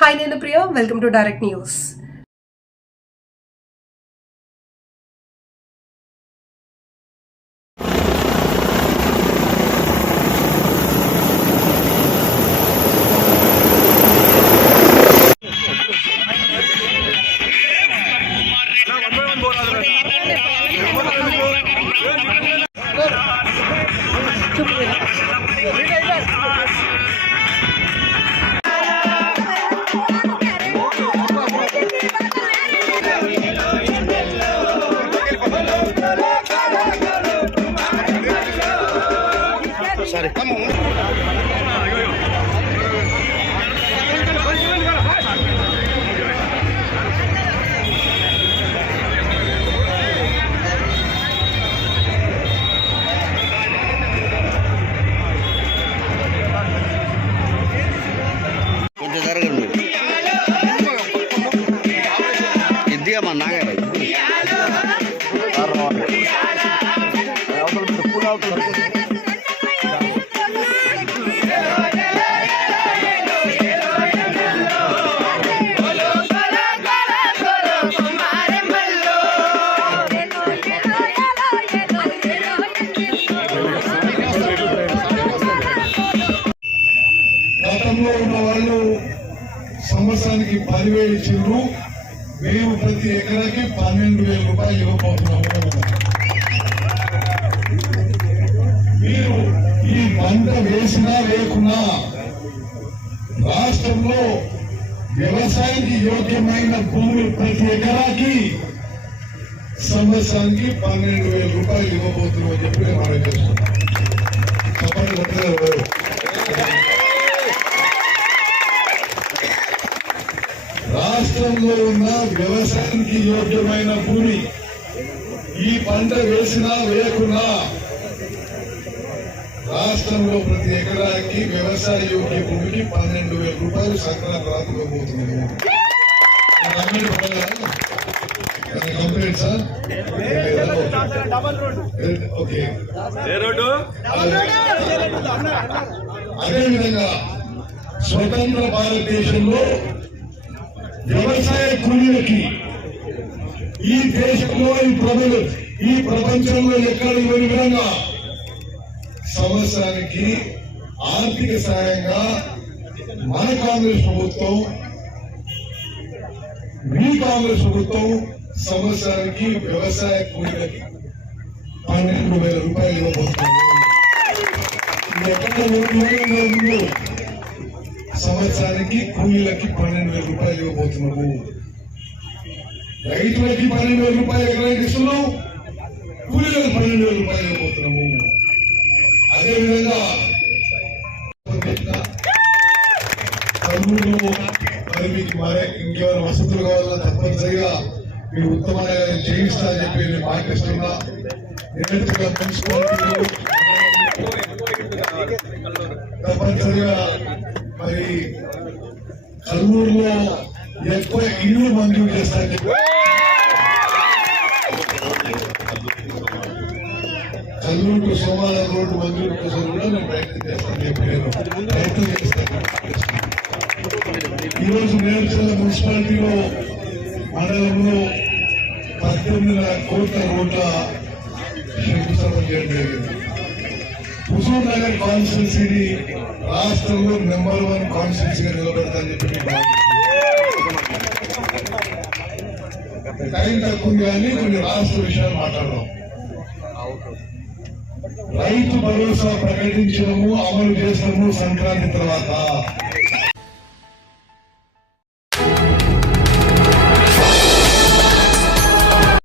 Hi Ninapriya, welcome to Direct News. News ఎకరానికి పదివేలు ఇచ్చిండ్రు. మేము ప్రతి ఎకరాకి పన్నెండు వేల రూపాయలు ఇవ్వబోతున్నాము. మీరు ఈ పంట వేసినా లేకున్నా రాష్ట్రంలో వ్యవసాయానికి యోగ్యమైన భూమి ప్రతి ఎకరాకి సంవత్సరానికి పన్నెండు వేల రూపాయలు ఇవ్వబోతున్నాం అని చెప్పి నేను మనం వ్యవసాయానికి యోగ్యమైన భూమి. ఈ పంట వేసినా వేయకున్నా రాష్ట్రంలో ప్రతి ఎకరాకి వ్యవసాయ యోగ్య భూమికి పన్నెండు వేల రూపాయలు సంక్రాంతి తర్వాత ఇవ్వబోతున్నాము. Complete sir? ఓకే. అదేవిధంగా స్వతంత్ర భారతదేశంలో వ్యవసాయ కూలీలకి ఈ దేశంలో ఈ ప్రజలు ఈ ప్రపంచంలో ఎక్కడ ఇవ్వని విధంగా సంవత్సరానికి ఆర్థిక సాయంగా మన కాంగ్రెస్ ప్రభుత్వం మీ కాంగ్రెస్ ప్రభుత్వం సంవత్సరానికి వ్యవసాయ కూలీలకి పన్నెండు వేల రూపాయలు ఇవ్వబోతున్నాము ఇది ఎక్కడ ఇవ్వడం లేదు. సంవత్సరానికి కూలీలకి పన్నెండు వేల రూపాయలు ఇవ్వబోతున్నాము రైతులకి పన్నెండు వేల రూపాయలు ఎకరానికి ఇస్తున్నాం కూలీలకు పన్నెండు వేల రూపాయలు ఇవ్వబోతున్నాము అదేవిధంగా కర్నూలు మరి మీకు మరే ఇంకేమైనా వసతులు కావాలన్నా తప్పనిసరిగా మీరు ఉత్తమంగా చేయిస్తా అని చెప్పి నేను మాటిస్తున్నా నిరంతరంగా మున్సిపాలిటీలు తప్పనిసరిగా మరి కర్నూలులో ఎక్కువ ఇల్లు మంజూరు చేస్తారని చదువుకు కర్నూలు సోమవారం రోడ్డు మంజూరు కోసం కూడా నేను ప్రయత్నం చేస్తాను ప్రయత్నం చేస్తాను. ఈరోజు నేర్చల మున్సిపాలిటీలో మండలంలో పద్దెనిమిది కోట్ల రోడ్ల శంకుస్థాపన చేయడం జరిగింది. హుజూర్ నగర్ కాన్స్టిట్యున్సీని రాష్ట్రంలో నెంబర్ వన్ కాన్స్టిట్యున్సీగా నిలబెడతానని చెప్పి టైం తక్కువ కానీ కొన్ని రాష్ట్ర విషయాలు మాట్లాడదాం. రైతు భరోసా ప్రకటించడము అమలు చేసడము సంక్రాంతి తర్వాత.